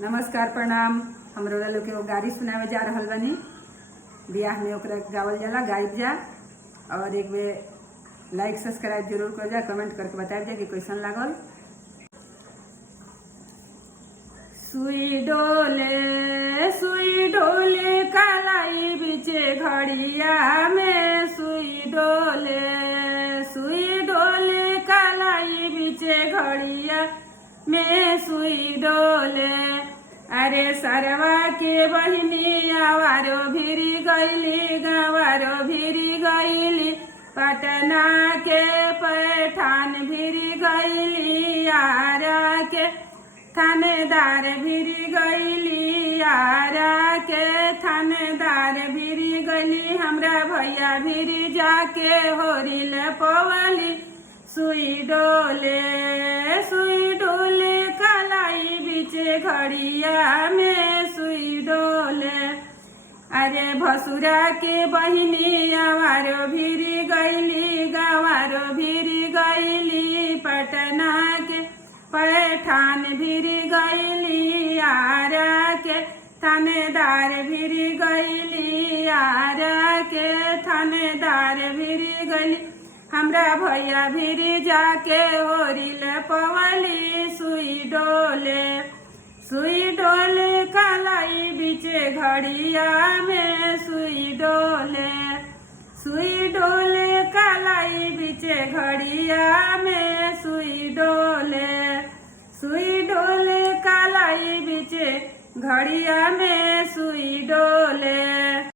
नमस्कार प्रणाम। हम रउरा लोग के एगो गाड़ी सुनावे जा रहल बानी। बियाह में ओकरा गावल जाला, गाइब जा। और एक बेर लाइक सब्सक्राइब जरूर कर जा, कमेंट करके बताइब जा कि कैसन लागल। सुई डोले कालाई बिचे घड़िया में, सुई डोले कालाई बिचे घड़िया में, सुई डोले। अरे सरवा के बहिनी आवारो भिरी गईली, गंवारो भिरी गईली, पटना के पैठान भिरी गईली, आरा के थानेदार भिरी गईली, आरा के थानेदार भिरी गईली। हमरा भैया भिरी जाके होरिल पवली, सुई डोले कालाई बिचे घड़िया में, सुई डोले। अरे भसुरा के बहिनी आवारो भिरी गईली, गंवारो भिरी गईली, पटना के पैठान भिरी गईली, आरा के थानेदार भिरी गईली, आरा के थानेदार भिरी गईली। हमरा भैया भिरी जाके होरिल पवली, सुई डोले कालाई बिचे घड़िया में, सुई डोले कालाई बिचे घड़िया में, सुई डोले कालाई बिचे घड़िया में, सुई डोले।